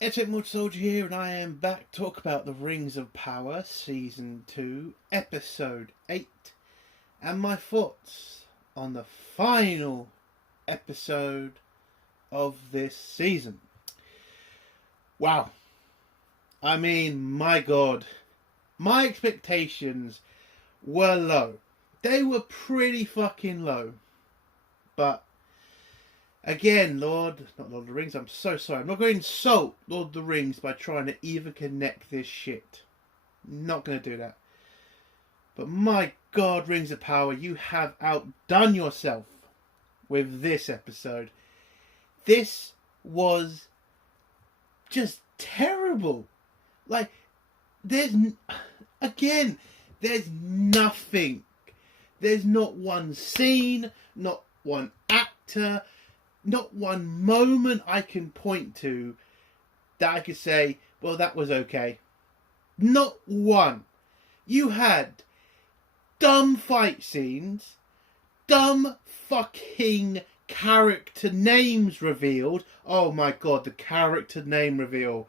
Epic Multi Soldier here, and I am back to talk about the Rings of Power Season 2, Episode 8, and my thoughts on the final episode of this season. Wow. I mean, my god. My expectations were low. They were pretty fucking low. But again, not Lord of the Rings, I'm so sorry. I'm not going to insult Lord of the Rings by trying to even connect this shit. Not going to do that. But my god, Rings of Power, you have outdone yourself with this episode. This was just terrible. Like, there's nothing. There's not one scene, not one actor, not one moment I can point to that I could say, well, that was okay. Not one. You had dumb fight scenes, dumb fucking character names revealed. Oh my god, the character name reveal.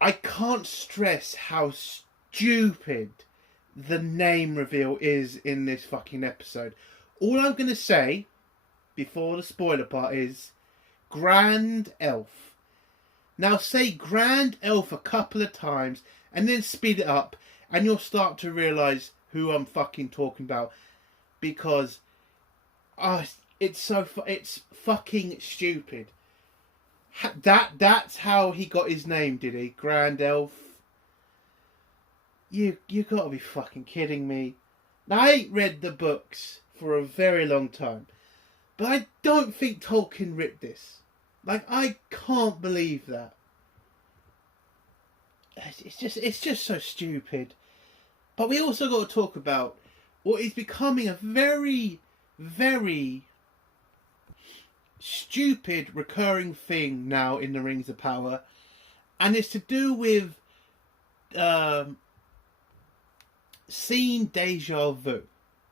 I can't stress how stupid the name reveal is in this fucking episode. All I'm going to say before the spoiler part is Grand Elf. Now say Grand Elf a couple of times and then speed it up and you'll start to realise who I'm fucking talking about, because it's fucking stupid. That's how he got his name, did he? Grand Elf. You gotta be fucking kidding me. Now, I ain't read the books for a very long time, but I don't think Tolkien wrote this. Like, I can't believe that. It's just so stupid. But we also got to talk about what is becoming a very, very stupid recurring thing now in the Rings of Power, and it's to do with scene deja vu.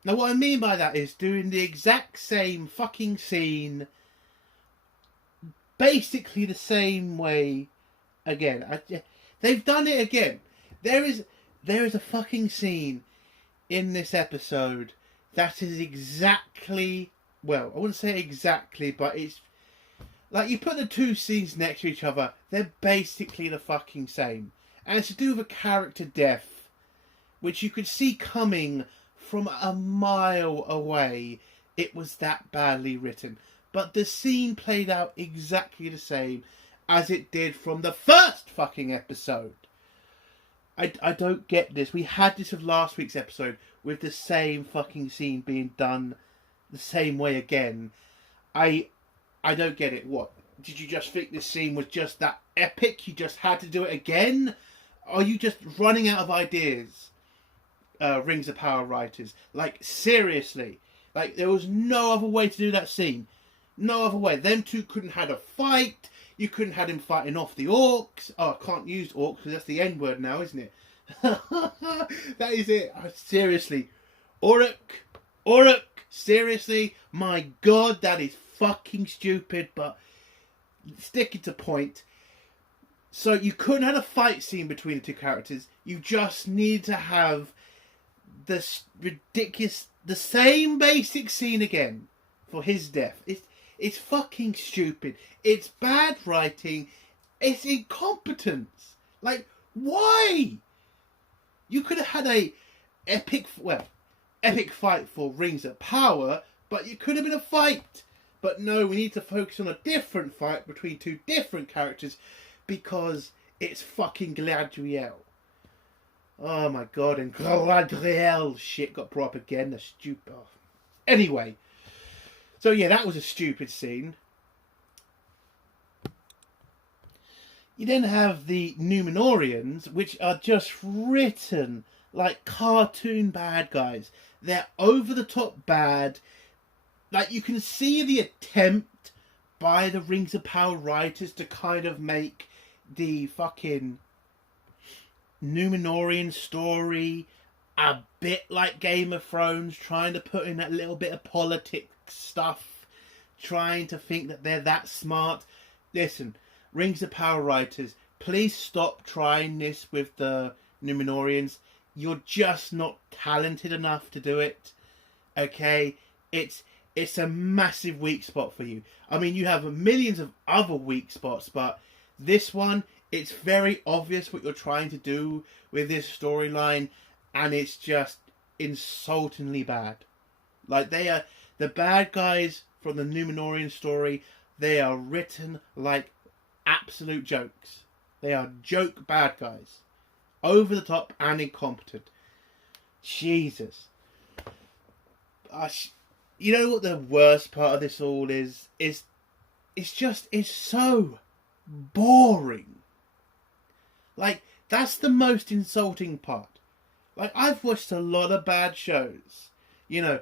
Now, what I mean by that is doing the exact same fucking scene, basically the same way again. They've done it again. There is a fucking scene in this episode that is exactly, well, I wouldn't say exactly, but it's like you put the two scenes next to each other, they're basically the fucking same. And it's to do with a character death, which you could see coming from a mile away. It was that badly written. But the scene played out exactly the same as it did from the first fucking episode. I don't get this. We had this with last week's episode with the same fucking scene being done the same way again. I don't get it. What? Did you just think this scene was just that epic? You just had to do it again? Are you just running out of ideas? Rings of Power writers. Like, seriously. Like, there was no other way to do that scene. No other way. Them two couldn't have a fight. You couldn't have him fighting off the orcs. Oh, I can't use orcs because that's the N word now, isn't it? That is it. Seriously. Uruk. Seriously. My god, that is fucking stupid. But sticking to point. So you couldn't have a fight scene between the two characters. You just need to have this ridiculous, the same basic scene again for his death. It's fucking stupid. It's bad writing. It's incompetence. Like, why? You could have had a epic fight for Rings of Power, but it could have been a fight. But no, we need to focus on a different fight between two different characters because it's fucking Galadriel. Oh my god, and Galadriel shit got brought up again. The stupid. Anyway. So yeah, that was a stupid scene. You then have the Númenóreans, which are just written like cartoon bad guys. They're over the top bad. Like, you can see the attempt by the Rings of Power writers to kind of make the fucking Númenórean story a bit like Game of Thrones, trying to put in that little bit of politics stuff, trying to think that they're that smart. Listen, Rings of Power writers, please stop trying this with the Numenorians. You're just not talented enough to do it. Okay? It's a massive weak spot for you. I mean, you have millions of other weak spots, but this one, it's very obvious what you're trying to do with this storyline, and it's just insultingly bad. Like, they are the bad guys from the Numenorian story. They are written like absolute jokes. They are joke bad guys, over the top and incompetent. Jesus. You know what the worst part of this all is? It's so boring. Like, that's the most insulting part. Like, I've watched a lot of bad shows. You know,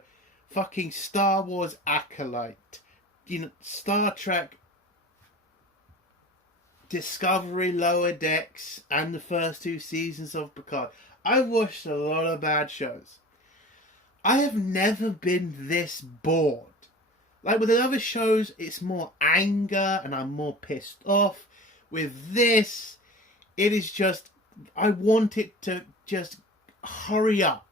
fucking Star Wars Acolyte. You know, Star Trek Discovery Lower Decks and the first 2 seasons of Picard. I've watched a lot of bad shows. I have never been this bored. Like with the other shows, it's more anger and I'm more pissed off. With this, it is just, I want it to just hurry up.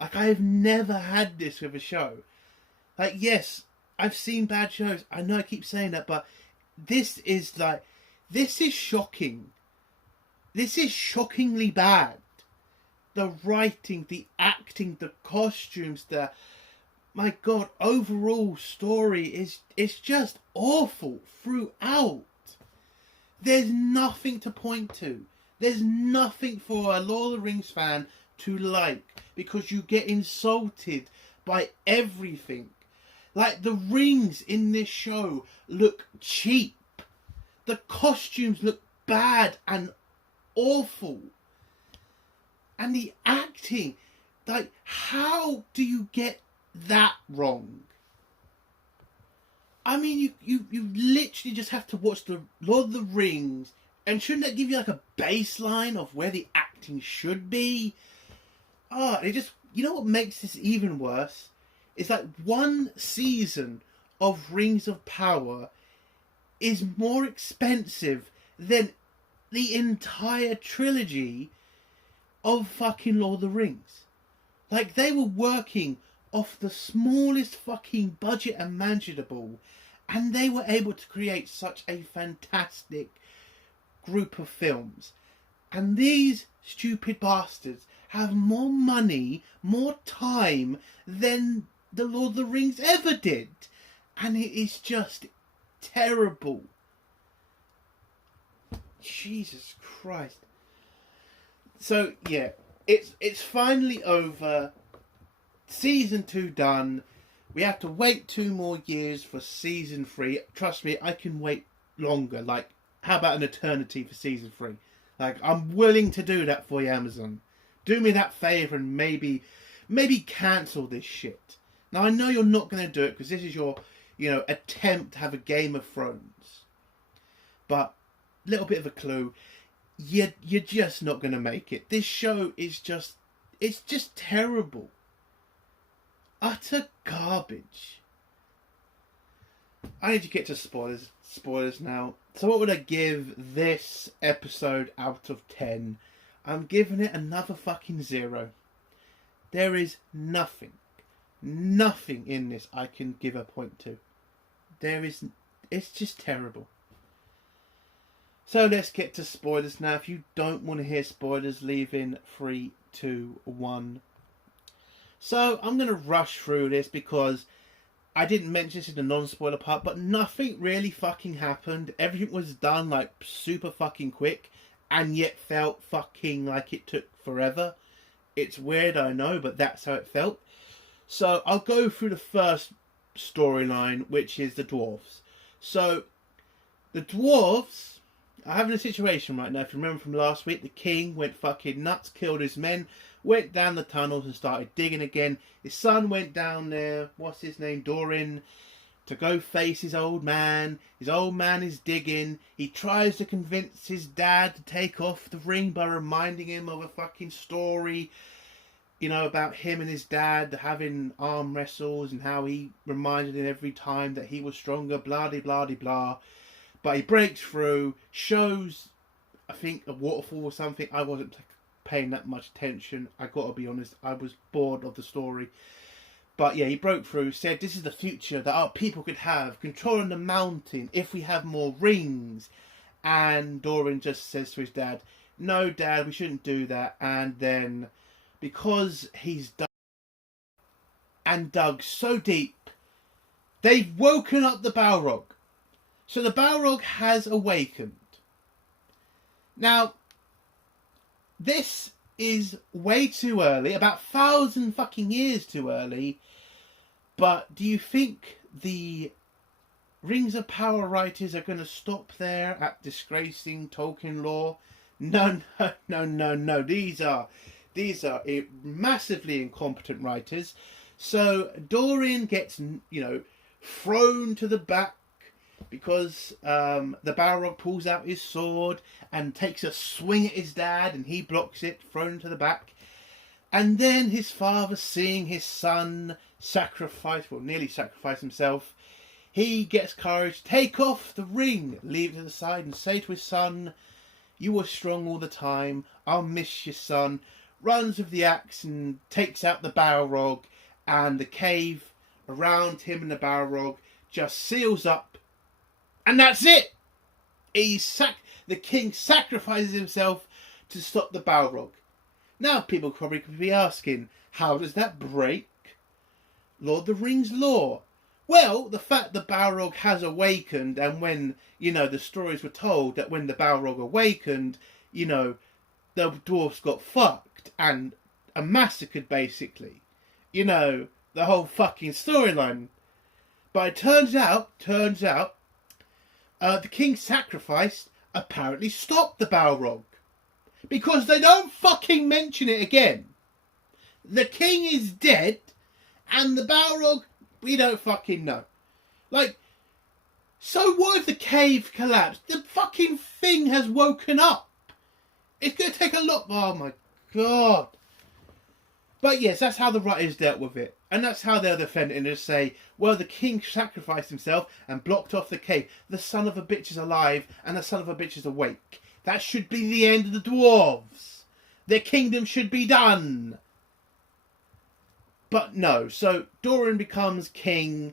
Like, I have never had this with a show. Like, yes, I've seen bad shows. I know I keep saying that, but this is shocking. This is shockingly bad. The writing, the acting, the costumes, my God, overall story is just awful throughout. There's nothing to point to. There's nothing for a Lord of the Rings fan to like, because you get insulted by everything. Like, the rings in this show look cheap. The costumes look bad and awful. And the acting, like, how do you get that wrong? I mean, you literally just have to watch the Lord of the Rings, and shouldn't that give you like a baseline of where the acting should be? It just, you know what makes this even worse? It's like one season of Rings of Power is more expensive than the entire trilogy of fucking Lord of the Rings. Like, they were working off the smallest fucking budget imaginable, and they were able to create such a fantastic group of films. And these stupid bastards have more money, more time than the Lord of the Rings ever did. And it is just terrible. Jesus Christ. So, yeah, it's finally over. Season 2 done. We have to wait 2 more years for season 3. Trust me, I can wait longer. Like, how about an eternity for season 3? Like, I'm willing to do that for you, Amazon. Do me that favour and maybe cancel this shit. Now, I know you're not going to do it because this is your, attempt to have a Game of Thrones. But, little bit of a clue, you're just not going to make it. This show is just, it's just terrible. Utter garbage. I need to get to spoilers now. So what would I give this episode out of 10? I'm giving it another fucking 0. There is nothing in this I can give a point to. It's just terrible. So let's get to spoilers now. If you don't want to hear spoilers, leave in 3, 2, 1. So I'm going to rush through this because I didn't mention this in the non-spoiler part, but nothing really fucking happened. Everything was done like super fucking quick and yet felt fucking like it took forever. It's weird, I know, but that's how it felt. So I'll go through the first storyline, which is the dwarves. So the dwarves are having a situation right now. If you remember from last week, the king went fucking nuts, killed his men, went down the tunnels and started digging again. His son went down there, what's his name, Doran, to go face his old man. His old man is digging. He tries to convince his dad to take off the ring by reminding him of a fucking story, about him and his dad having arm wrestles and how he reminded him every time that he was stronger, blah de blah de blah. But he breaks through, shows, I think, a waterfall or something. I wasn't paying that much attention. I got to be honest, I was bored of the story. But yeah, he broke through, said this is the future that our people could have, controlling the mountain if we have more rings. And Doran just says to his dad, no, Dad, we shouldn't do that. And then, because he's dug so deep, they've woken up the Balrog. So the Balrog has awakened. Now, this is way too early, about 1,000 fucking years too early. But do you think the Rings of Power writers are going to stop there at disgracing Tolkien lore? No. These are massively incompetent writers. So Doran gets, thrown to the back because the Balrog pulls out his sword and takes a swing at his dad, and he blocks it, thrown to the back. And then his father, seeing his son nearly sacrifice himself, he gets courage, take off the ring, leave it to the side, and say to his son, you were strong all the time, I'll miss your son. Runs with the axe and takes out the Balrog, and the cave around him and the Balrog just seals up. And that's it! The king sacrifices himself to stop the Balrog. Now people probably could be asking, how does that break Lord of the Rings lore? Well, the fact the Balrog has awakened, and when, the stories were told that when the Balrog awakened, the dwarfs got fucked and massacred, basically. The whole fucking storyline. But it turns out, the king's sacrifice apparently stopped the Balrog. Because they don't fucking mention it again. The king is dead, and the Balrog, we don't fucking know. So what if the cave collapsed? The fucking thing has woken up. It's going to take a lot. Oh my god. But yes, that's how the writers dealt with it. And that's how they'll defend it and just say, well, the king sacrificed himself and blocked off the cave. The son of a bitch is alive and the son of a bitch is awake. That should be the end of the dwarves. Their kingdom should be done. But no, so Doran becomes king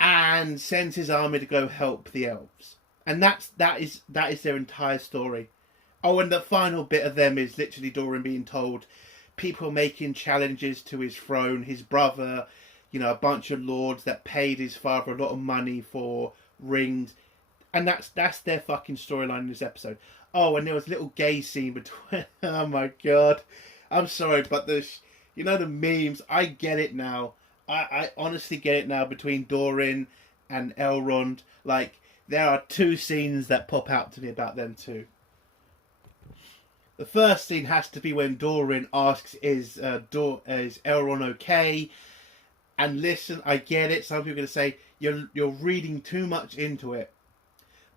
and sends his army to go help the elves. And that is their entire story. Oh, and the final bit of them is literally Doran being told people making challenges to his throne, his brother, a bunch of lords that paid his father a lot of money for rings. And that's their fucking storyline in this episode. Oh, and there was a little gay scene between... Oh my god. I'm sorry, but the memes, I get it now. I honestly get it now between Doran and Elrond. There are two scenes that pop out to me about them two. The first scene has to be when Doran asks, is Elrond okay? And listen, I get it. Some people are going to say, you're reading too much into it.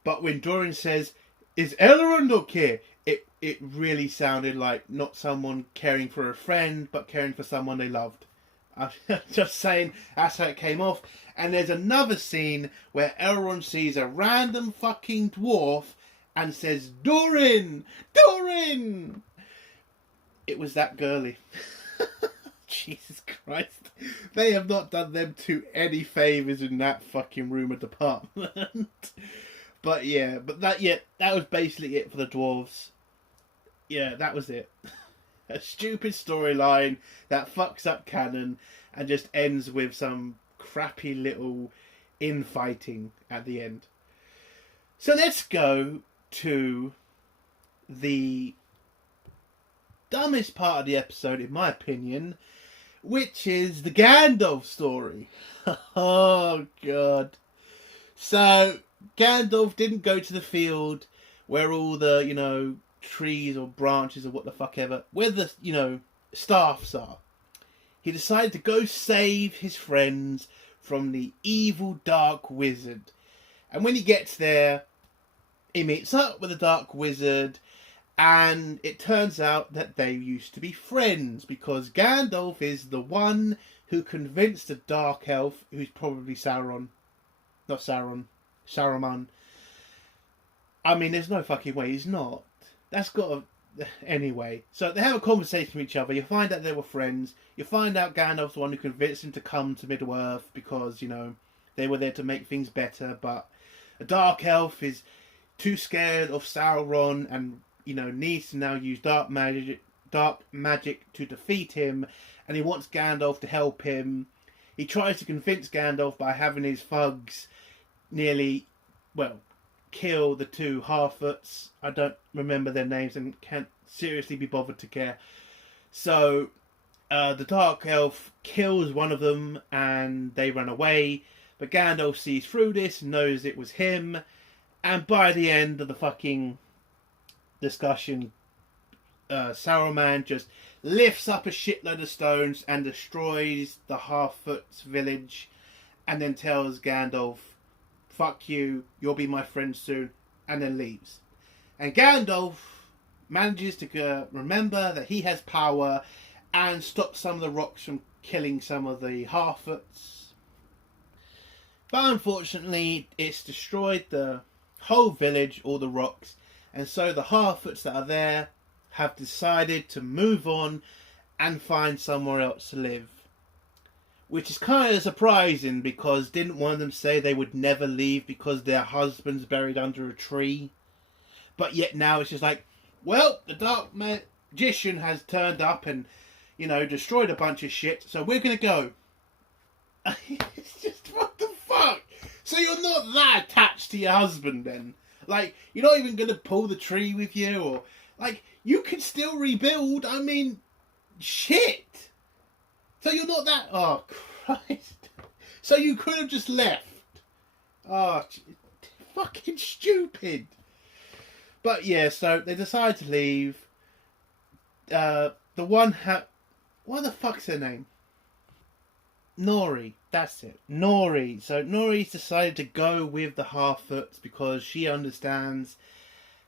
But when Doran says, is Elrond okay? It really sounded like not someone caring for a friend, but caring for someone they loved. I'm just saying, that's how it came off. And there's another scene where Elrond sees a random fucking dwarf and says, Doran! Doran! It was that girly. Jesus Christ. They have not done them two any favours in that fucking rumour department. But that was basically it for the dwarves. Yeah, that was it. A stupid storyline that fucks up canon and just ends with some crappy little infighting at the end. So let's go to the dumbest part of the episode, in my opinion, which is the Gandalf story. Oh, God. So, Gandalf didn't go to the field where all the, trees or branches or what the fuck ever, where the, staffs are. He decided to go save his friends from the evil dark wizard. And when he gets there, he meets up with the dark wizard, and it turns out that they used to be friends, because Gandalf is the one who convinced the dark elf, who's probably Sauron, not Sauron, Saruman, I mean, there's no fucking way he's not. That's got to... Anyway, so they have a conversation with each other. You find out they were friends. You find out Gandalf's the one who convinced him to come to Middle-earth because, you know, they were there to make things better. But a dark elf is too scared of Sauron and, you know, needs to now use dark magic to defeat him. And he wants Gandalf to help him. He tries to convince Gandalf by having his thugs nearly, well, kill the two Harfoots. I don't remember their names and can't seriously be bothered to care. So the Dark Elf kills one of them and they run away. But Gandalf sees through this, knows it was him. And by the end of the fucking discussion, Saruman just lifts up a shitload of stones and destroys the Harfoot's village. And then tells Gandalf, fuck you, you'll be my friend soon, and then leaves. And Gandalf manages to remember that he has power and stops some of the rocks from killing some of the Harfoots. But unfortunately, it's destroyed the whole village, all the rocks, and so the Harfoots that are there have decided to move on and find somewhere else to live. Which is kind of surprising because didn't one of them say they would never leave because their husband's buried under a tree? But yet now it's just like, well, the dark magician has turned up and, you know, destroyed a bunch of shit, so we're going to go. It's just, what the fuck? So you're not that attached to your husband then? Like, you're not even going to pull the tree with you? Or, like, you can still rebuild. I mean, shit. So you're not that... Oh, Christ. So you could have just left. Oh, fucking stupid. But yeah, so they decide to leave. The one... What the fuck's her name? Nori. That's it. Nori. So Nori's decided to go with the Harfoots because she understands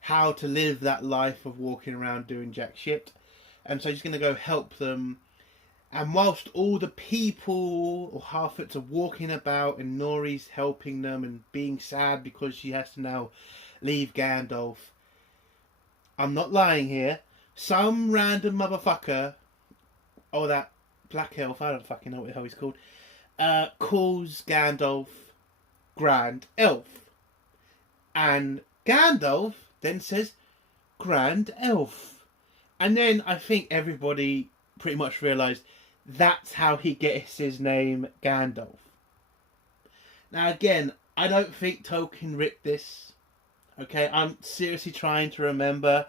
how to live that life of walking around doing jack shit. And so she's going to go help them. And whilst all the people or Harfoots are walking about and Nori's helping them and being sad because she has to now leave Gandalf, I'm not lying here, some random motherfucker, or that black elf, I don't fucking know what the hell he's called, calls Gandalf Grand Elf. And Gandalf then says, Grand Elf. And then I think everybody pretty much realised that's how he gets his name Gandalf. Now again, I don't think Tolkien writ this. Okay, I'm seriously trying to remember.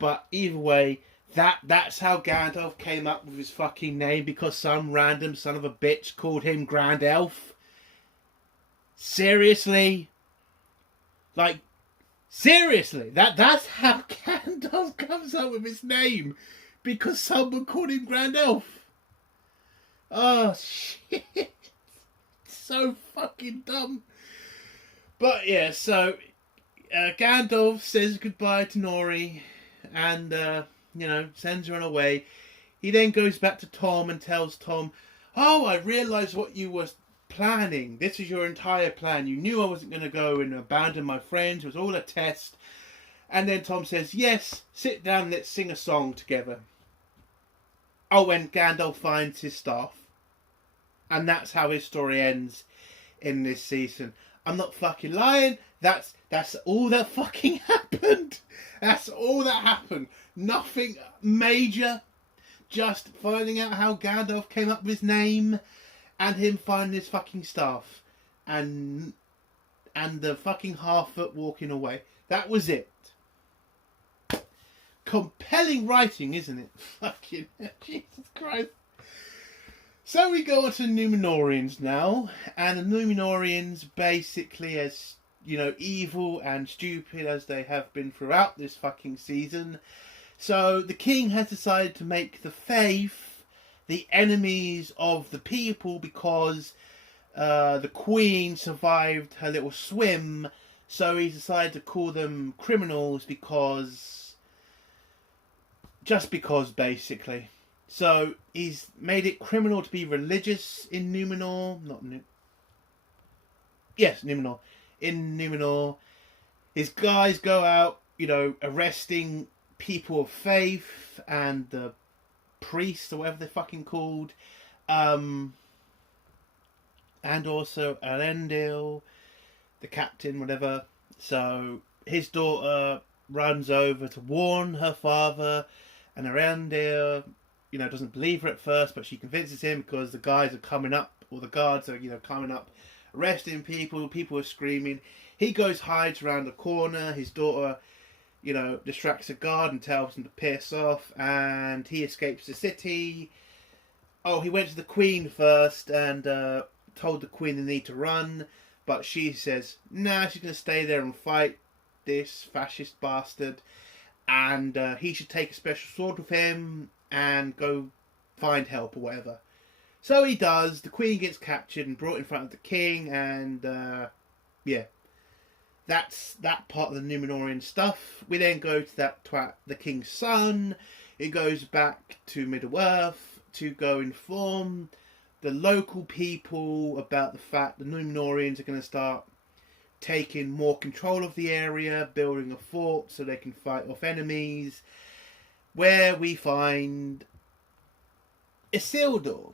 But either way, that's how Gandalf came up with his fucking name, because some random son of a bitch called him Grand Elf. Seriously? Like, seriously? That's how Gandalf comes up with his name. Because someone called him Grand Elf. Oh, shit. So fucking dumb. But yeah, so Gandalf says goodbye to Nori and, you know, sends her on her way. He then goes back to Tom and tells Tom, oh, I realised what you were planning. This is your entire plan. You knew I wasn't going to go and abandon my friends. It was all a test. And then Tom says, yes, sit down, let's sing a song together. Oh, and Gandalf finds his staff. And that's how his story ends in this season. I'm not fucking lying. That's all that fucking happened. That's all that happened. Nothing major. Just finding out how Gandalf came up with his name. And him finding his fucking staff. And the fucking Harfoot walking away. That was it. Compelling writing, isn't it? Fucking Jesus Christ. So we go on to the Númenóreans now, and the Númenóreans, basically, as you know, evil and stupid as they have been throughout this fucking season. So the king has decided to make the Faith the enemies of the people because the queen survived her little swim. So he decided to call them criminals because... just because, basically. So he's made it criminal to be religious in Númenor. Yes, Númenor. In Númenor. his guys go out, arresting people of faith and the priests or whatever they're fucking called. And also Elendil, the captain, whatever. So his daughter runs over to warn her father, and Elendil, doesn't believe her at first, but she convinces him because the guys are coming up, or the guards are, coming up, arresting people. People are screaming. He goes, hides around the corner. His daughter, distracts a guard and tells him to piss off, and he escapes the city. Oh, he went to the Queen first and told the Queen they need to run, but she says, nah, she's going to stay there and fight this fascist bastard, and he should take a special sword with him and go find help or whatever. So he does. The Queen gets captured and brought in front of the King, and yeah. That's that part of the Númenórean stuff. We then go to that twat, the King's son. It goes back to Middle-earth to go inform the local people about the fact the Númenóreans are going to start taking more control of the area, building a fort so they can fight off enemies. Where we find Isildur.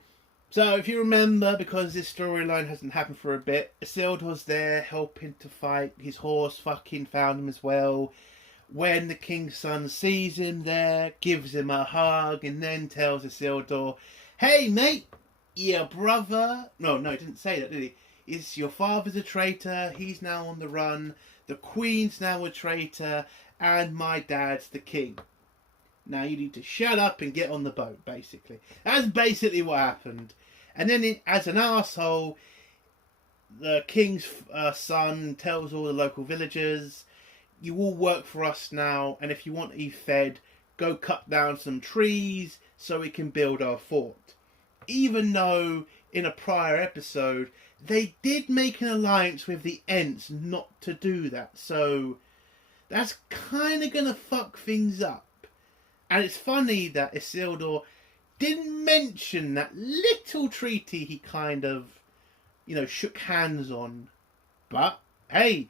So if you remember, because this storyline hasn't happened for a bit, Isildur's there helping to fight. His horse fucking found him as well. When the King's son sees him there, gives him a hug, and then tells Isildur, hey mate, your brother... No, he didn't say that, did he? Your father's a traitor, he's now on the run, the Queen's now a traitor, and my dad's the king. Now you need to shut up and get on the boat, basically. That's basically what happened. And then, as an arsehole, the King's son tells all the local villagers, you all work for us now, and if you want to be fed, go cut down some trees so we can build our fort. Even though, in a prior episode, they did make an alliance with the Ents not to do that. So, that's kind of going to fuck things up. And it's funny that Isildur didn't mention that little treaty he kind of, shook hands on. But, hey,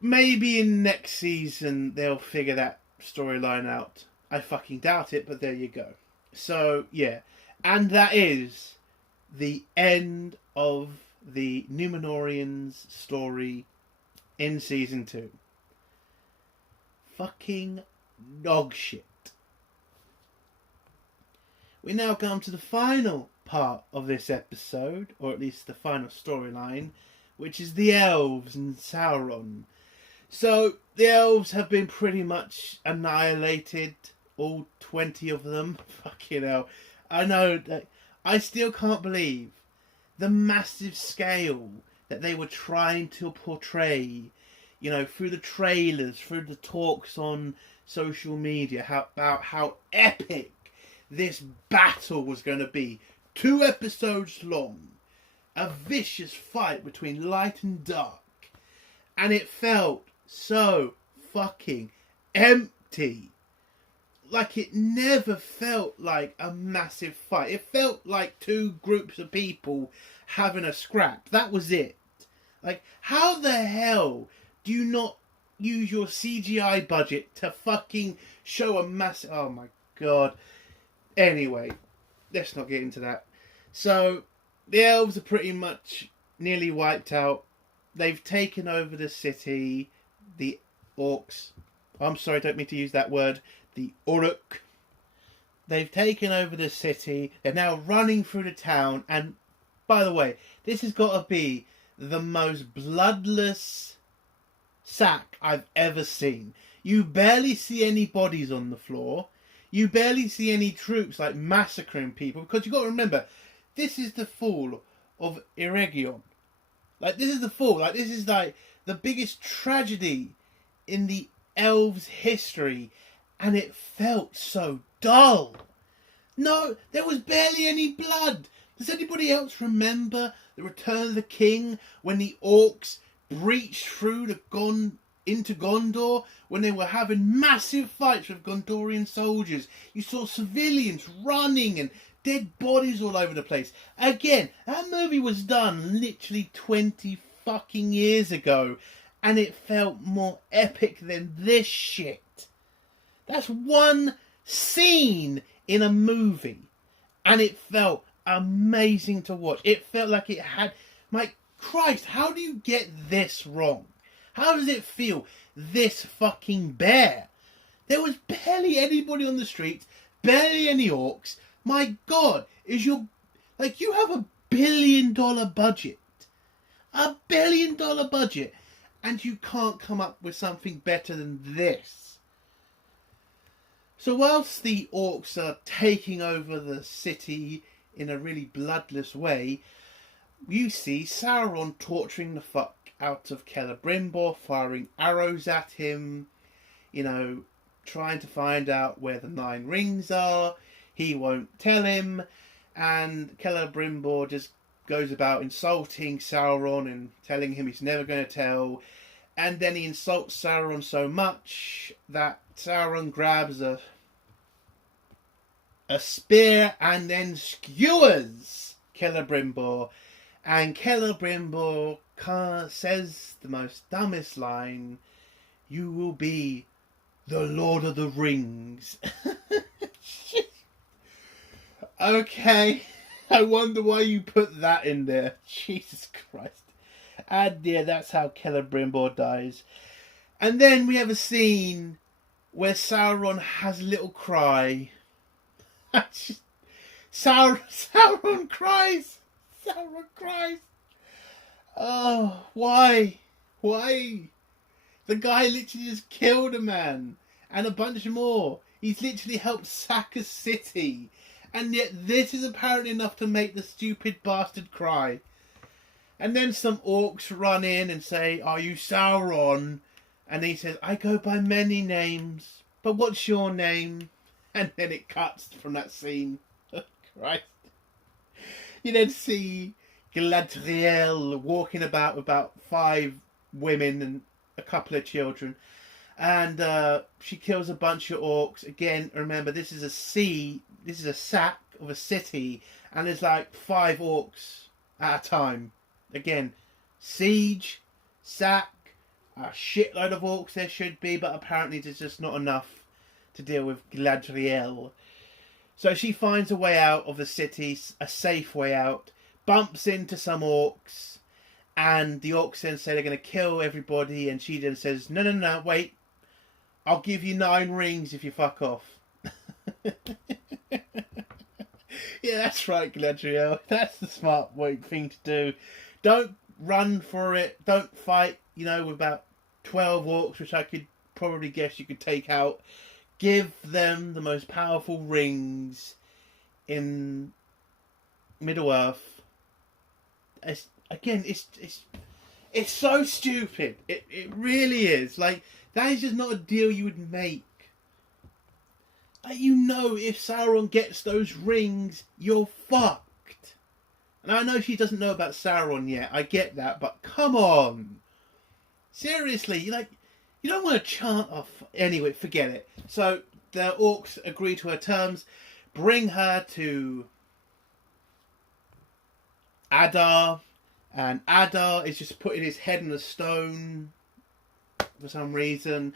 maybe in next season they'll figure that storyline out. I fucking doubt it, but there you go. So, yeah. And that is the end of the Númenóreans story in Season 2. Fucking dog shit. We now come to the final part of this episode, or at least the final storyline, which is the elves and Sauron. So, the elves have been pretty much annihilated, all 20 of them. Fucking hell. I know, that I still can't believe the massive scale that they were trying to portray, through the trailers, through the talks on social media, about how epic this battle was going to be. 2 episodes long. A vicious fight between light and dark. And it felt so fucking empty. Like, it never felt like a massive fight. It felt like 2 groups of people having a scrap. That was it. Like, how the hell do you not use your CGI budget to fucking show a massive... Oh my god. Anyway, let's not get into that. So, the elves are pretty much nearly wiped out. They've taken over the city. The orcs... I'm sorry, I don't mean to use that word. The Uruk. They've taken over the city. They're now running through the town. And, by the way, this has got to be the most bloodless sack I've ever seen. You barely see any bodies on the floor. You barely see any troops like massacring people, because you've got to remember, this is the fall of Eregion. Like, this is the fall. Like, this is like the biggest tragedy in the elves' history, and it felt so dull. No, there was barely any blood. Does anybody else remember the Return of the King, when the orcs breached through into Gondor, when they were having massive fights with Gondorian soldiers? You saw civilians running and dead bodies all over the place. Again, that movie was done literally 20 fucking years ago, and it felt more epic than this shit. That's one scene in a movie, and it felt amazing to watch. It felt like it had... My Christ, how do you get this wrong? How does it feel this fucking bare? There was barely anybody on the streets, barely any orcs. My God, you have $1 billion budget. $1 billion budget. And you can't come up with something better than this. So whilst the orcs are taking over the city in a really bloodless way, you see Sauron torturing the fuck out of Celebrimbor, firing arrows at him, trying to find out where the 9 rings are. He won't tell him, and Celebrimbor just goes about insulting Sauron and telling him he's never going to tell. And then he insults Sauron so much that Sauron grabs a spear and then skewers Celebrimbor. And Celebrimbor says the most dumbest line, "You will be the Lord of the Rings." Okay, I wonder why you put that in there. Jesus Christ. And yeah, that's how Celebrimbor dies. And then we have a scene where Sauron has a little cry. Sauron cries. Sauron cries. Oh, why? Why? The guy literally just killed a man and a bunch more. He's literally helped sack a city. And yet this is apparently enough to make the stupid bastard cry. And then some orcs run in and say, "Are you Sauron?" And he says, "I go by many names, but what's your name?" And then it cuts from that scene. Christ. You then see Galadriel walking about with about 5 women and a couple of children. And she kills a bunch of orcs. Again, remember, this is a sack of a city, and there's like 5 orcs at a time. Again, siege, sack, a shitload of orcs there should be, but apparently there's just not enough to deal with Galadriel. So she finds a way out of the city, a safe way out, bumps into some orcs, and the orcs then say they're going to kill everybody, and she then says, no, wait, I'll give you 9 rings if you fuck off. Yeah, that's right, Galadriel. That's the smart thing to do. Don't run for it. Don't fight, with about 12 orcs, which I could probably guess you could take out. Give them the most powerful rings in Middle-earth. It's so stupid. It really is. Like, that is just not a deal you would make. Like, if Sauron gets those rings, you're fucked. And I know she doesn't know about Sauron yet. I get that, but come on. Seriously, you don't want to chant off. Anyway, forget it. So the orcs agree to her terms, bring her to Adar, and Adar is just putting his head in a stone for some reason,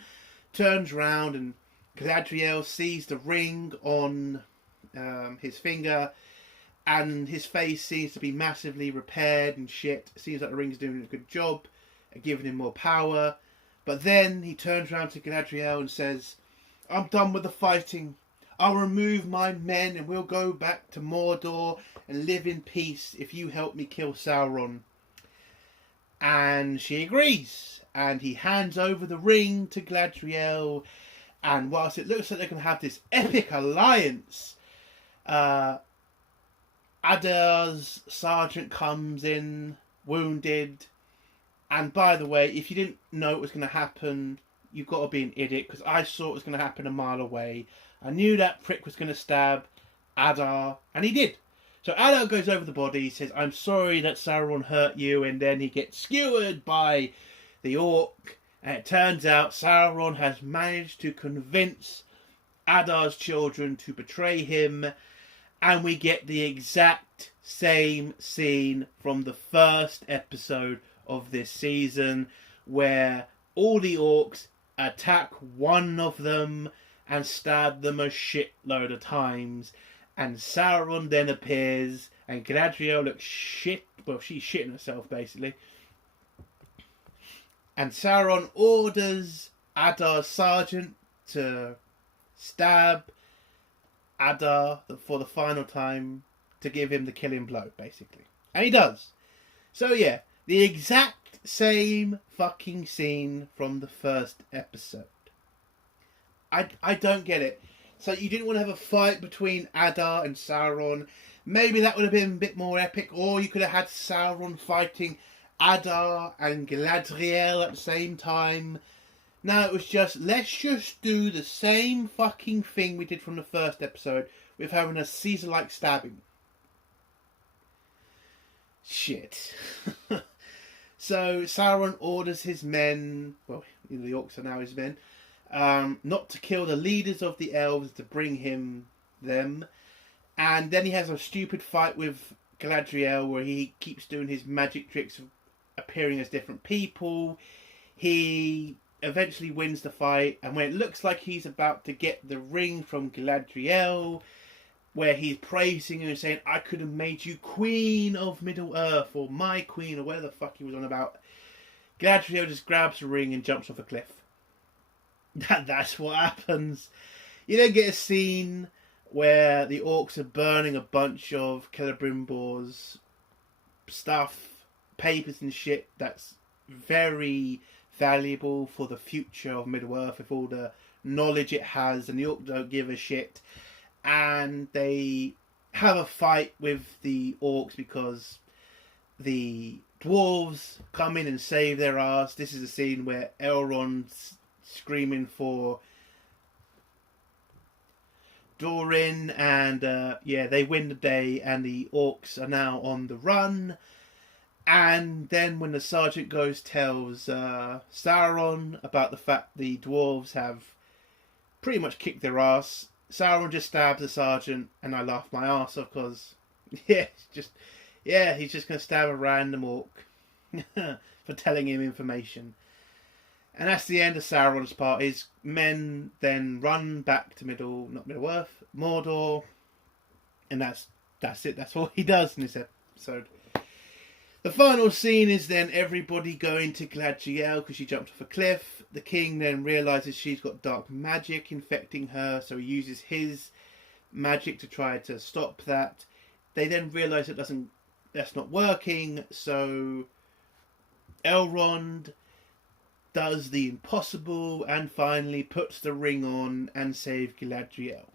turns round, and Galadriel sees the ring on his finger, and his face seems to be massively repaired and shit. It seems like the ring's doing a good job at giving him more power. But then he turns around to Galadriel and says, "I'm done with the fighting. I'll remove my men and we'll go back to Mordor and live in peace if you help me kill Sauron." And she agrees. And he hands over the ring to Galadriel. And whilst it looks like they're going to have this epic alliance, Adar's sergeant comes in, wounded. And by the way, if you didn't know it was going to happen, you've got to be an idiot, because I saw it was going to happen a mile away. I knew that prick was going to stab Adar, and he did. So Adar goes over the body, says, "I'm sorry that Sauron hurt you," and then he gets skewered by the orc. And it turns out Sauron has managed to convince Adar's children to betray him. And we get the exact same scene from the first episode of this season, where all the orcs attack one of them and stab them a shitload of times, and Sauron then appears, and Galadriel looks shit. Well, she's shitting herself basically. And Sauron orders Adar's sergeant to stab Adar for the final time to give him the killing blow, basically. And he does. So yeah, the exact same fucking scene from the first episode. I don't get it. So you didn't want to have a fight between Adar and Sauron. Maybe that would have been a bit more epic. Or you could have had Sauron fighting Adar and Galadriel at the same time. No, it was just, let's just do the same fucking thing we did from the first episode with having a Caesar-like stabbing. Shit. So Sauron orders his men, well, the orcs are now his men, not to kill the leaders of the elves, to bring him them. And then he has a stupid fight with Galadriel where he keeps doing his magic tricks of appearing as different people. He eventually wins the fight, and when it looks like he's about to get the ring from Galadriel, where he's praising her and saying, I could have made you Queen of Middle-earth, or my Queen, or whatever the fuck he was on about, Galadriel just grabs the ring and jumps off a cliff. That's what happens. You then get a scene where the orcs are burning a bunch of Celebrimbor's stuff, papers and shit that's very valuable for the future of Middle-earth, with all the knowledge it has, and the orcs don't give a shit. And they have a fight with the orcs because the dwarves come in and save their ass. This is a scene where Elrond's screaming for Durin, and they win the day, and the orcs are now on the run. And then when the sergeant tells Sauron about the fact the dwarves have pretty much kicked their ass, Sauron just stabs the sergeant, and I laugh my ass off because, he's just going to stab a random orc for telling him information. And that's the end of Sauron's part. His men then run back to Middle-earth, Mordor, and that's it. That's all he does in this episode. The final scene is then everybody going to Galadriel because she jumped off a cliff. The king then realises she's got dark magic infecting her, so he uses his magic to try to stop that. They then realise that's not working, so Elrond does the impossible and finally puts the ring on and saves Galadriel.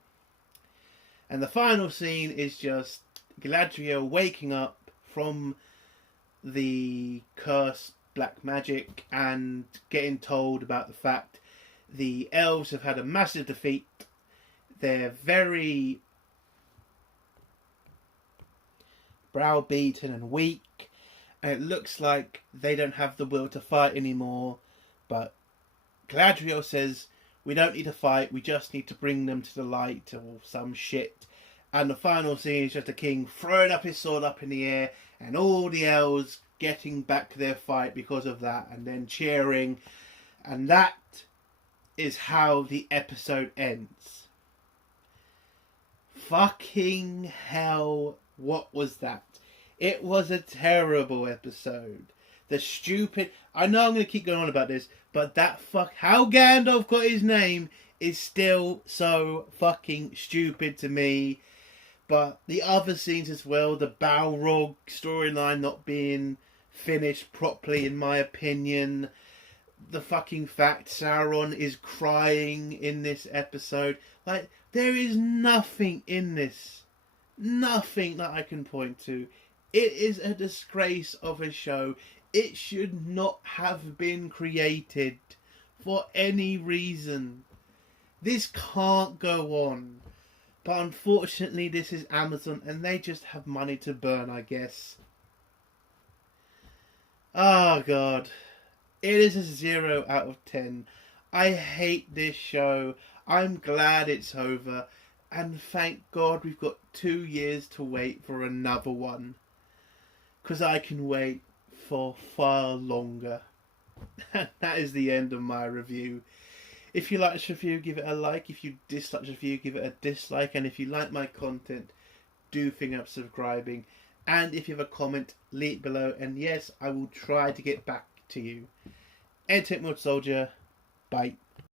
And the final scene is just Galadriel waking up from the cursed black magic and getting told about the fact the elves have had a massive defeat. They're very browbeaten and weak, and it looks like they don't have the will to fight anymore. But Galadriel says, we don't need to fight, we just need to bring them to the light or some shit. And the final scene is just the king throwing up his sword up in the air, and all the elves getting back their fight because of that, and then cheering. And that is how the episode ends. Fucking hell, what was that? It was a terrible episode. The stupid... I know I'm going to keep going on about this, but how Gandalf got his name is still so fucking stupid to me. But the other scenes as well, the Balrog storyline not being finished properly, in my opinion. The fucking fact Sauron is crying in this episode. Like, there is nothing in this. Nothing that I can point to. It is a disgrace of a show. It should not have been created for any reason. This can't go on. But unfortunately, this is Amazon, and they just have money to burn, I guess. Oh, God. It is a 0 out of 10. I hate this show. I'm glad it's over. And thank God we've got 2 years to wait for another one. Because I can wait for far longer. That is the end of my review. If you like this review, give it a like. If you dislike this review, give it a dislike. And if you like my content, do think of subscribing. And if you have a comment, leave it below. And yes, I will try to get back to you. Entertainment Soldier, bye.